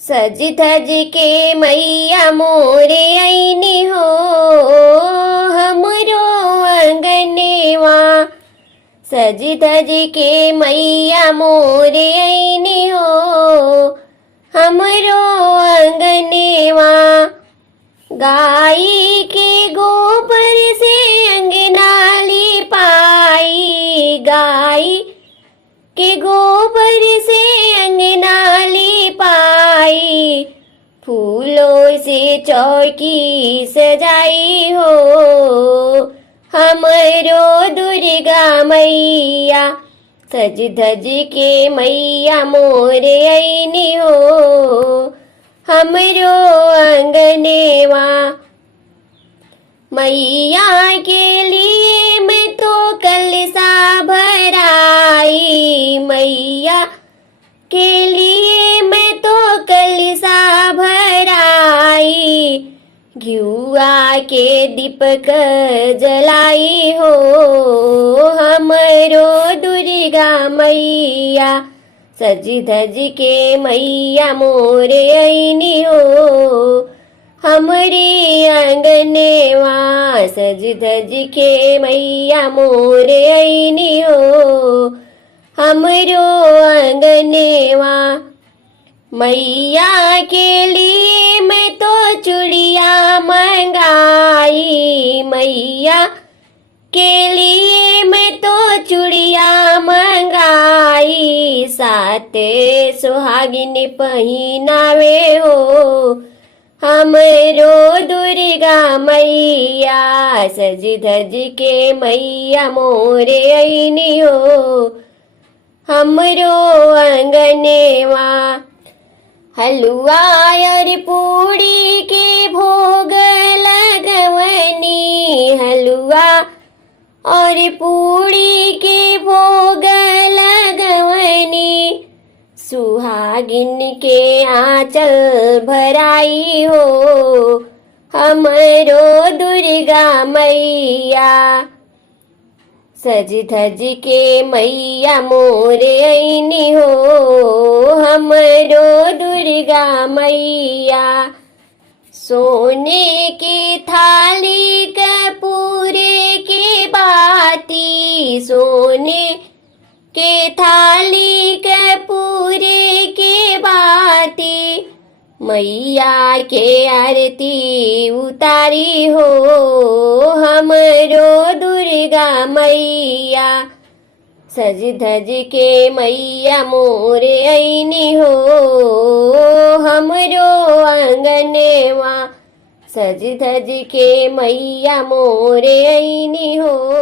सज धज के मैया मोरे आईनी हो हमरो अंगनेवा। सज धज के मैया मोरे आईनी हो हमरो अंगनेवा। गाई के गोबर से अंगना लिपाई, गाई के गोबर से अंगना लिपाई। फूलों से चौकी सजाई हो हमरो दुर्गा मैया। सज धज के मैया मोरे आईनी हो हमरो अंगनेवा। मैया के लिए मैं तो कलसा भराई, मैया के लिए मैं तो कलसा भराई। घिउआ के दीपक जलाई हो हमरो दुर्गा मैया। सज धज के मैया मोरे आईनी हो हमरे अंगनेवा। सज धज के मैया मोरे आईनी हो हमरो अंगनेवा। मैया के लिए मैं तो चूड़िया मंगाई, मैया के लिए मैं तो चूड़िया मंगाई। सात सुहागिन पहिनावे हो हमरो दुर्गा मैया। सज धज के मैया मोरे आईनी हो हमरो अंगनेवा। हलुआ और पूड़ी के भोग लगवनी, हलुआ और पूड़ी के भोग लगवनी। सुहागिन के आंचल भराई हो हमरो दुर्गा मैया। सज धज के मैया मोरे आईनी हो हमरो दुर्गा मैया। सोने की थाली कपूरे के बाती, सोने के थाली कपूरे के बाती। मैया के आरती उतारी हो हमरो दुर्गा मैया। सज धज के मैया मोरे आईनी हो हमरो अंगनेवा। सज धज के मैया मोरे आईनी हो